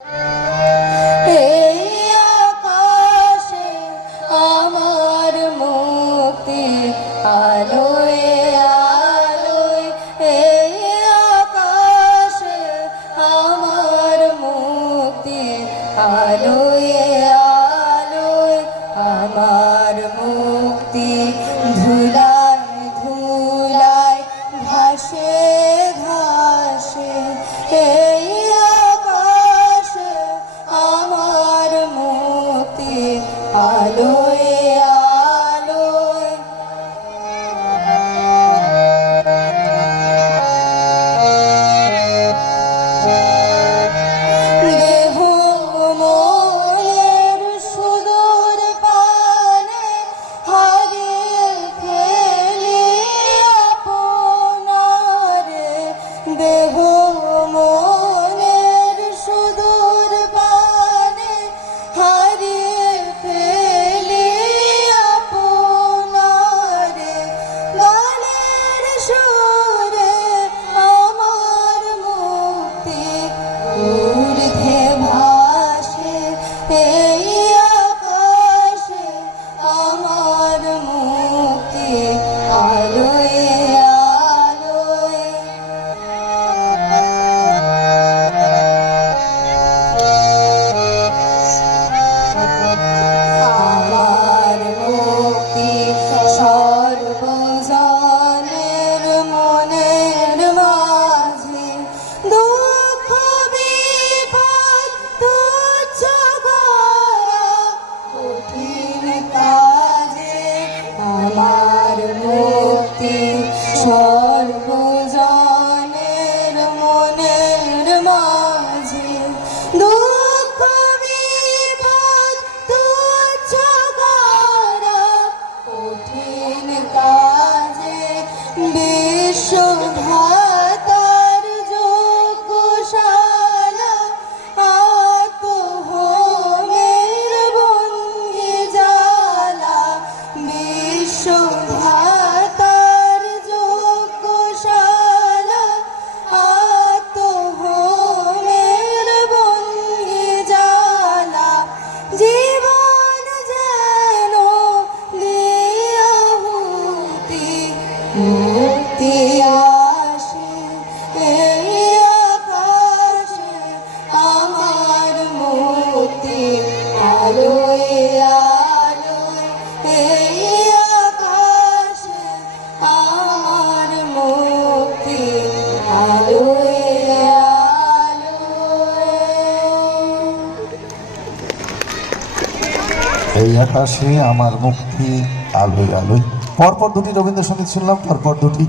এই আকাশে আমার মুক্তি আলোয় আলোয়, এই আকাশে আমার মুক্তি আলোয় আলোয়, আমার মুক্তি ধুলায় ধুলায় ঘাসে ঘাসে। এই আকাশে আমার মুক্তি আলোয় আলোয়। দেহ মনের সুদূর পানে হারিয়ে ফেলি আপনারে, দেহ মনের সুদূর পানে হারিয়ে ফেলি আপনারে। গানের সুরে আমার মুক্তি ঊর্ধ্বে ভাসে, এই আকাশে আমার মুক্তি আলোয় আলোয়। আমার মুক্তি সর্বজনের মনের মাঝে, দুঃখ বিপদ তুচ্ছ করা কঠিন কাজে। আমার মুক্তি সর্বজনের মনের মাঝে, দুঃখ বিপদ তুচ্ছ করা কঠিন কাজে। বিশ্বঘাতার যোগ্যশালা আত্মহোমের বন্দি জ্বালা, বিশ্বঘাতার যোগ্যশালা আত্মহোমের বন্দি জ্বালা। জীবন যেন দিয়াহুতি মুক্তি আসে, এই আকাশে আমার মুক্তি আলোয় আলোয়, এই আকাশে আমার মুক্তি আলোয় আলোয়। এই আকাশে আমার মুক্তি আলোয় আলোয়। পরপর দুটি রবীন্দ্রসঙ্গীত শুনলাম, পরপর দুটি